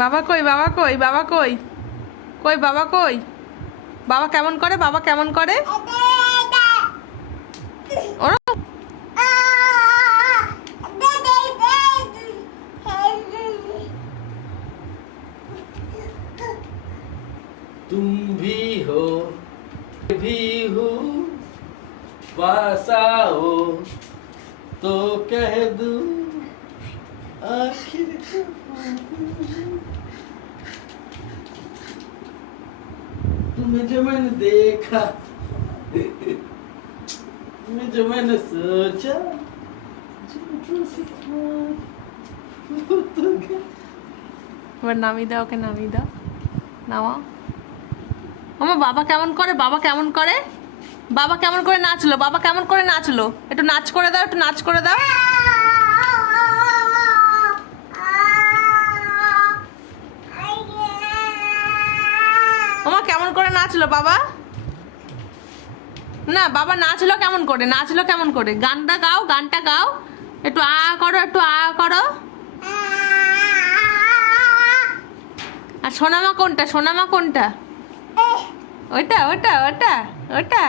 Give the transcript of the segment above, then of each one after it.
বাবা কই, বাবা কই, বাবা কই, কই বাবা কই? বাবা কেমন করে, বাবা কেমন করে? ওরা तुम भी हो भी हूँ पास आओ तो कह दूं आखिर तुम्हें जो मैंने देखा तुम्हें जो मैंने सोचा এবার নামিয়ে দাও, ওকে নামিয়ে দাও, নামা। আমার বাবা কেমন করে, বাবা কেমন করে, বাবা কেমন করে নাচলো, বাবা কেমন করে নাচলো, একটু নাচ করে দাও, একটু নাচ করে দাও। আমার কেমন করে নাচলো বাবা? না বাবা নাচলো কেমন করে, নাচলো কেমন করে? গানটা গাও, গানটা গাও, একটু আ করো, একটু আ করো। আর সোনামা কোনটা, সোনামা কোনটা? ওটা ওটা ওটা ওটা।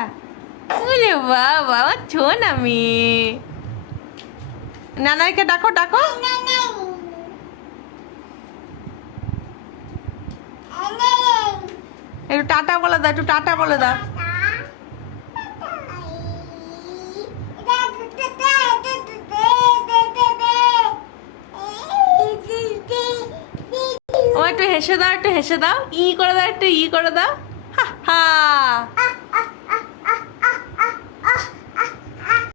বলে বাবা সোনা মেয়ে। নানাইকে ডাকো, ডাকো। একটু টাটা বলে দাও, একটু টাটা বলে দাও। ও একটু হেসে দাও, একটু হেসে দাও, ই করে দাও, একটু ই করে দাও।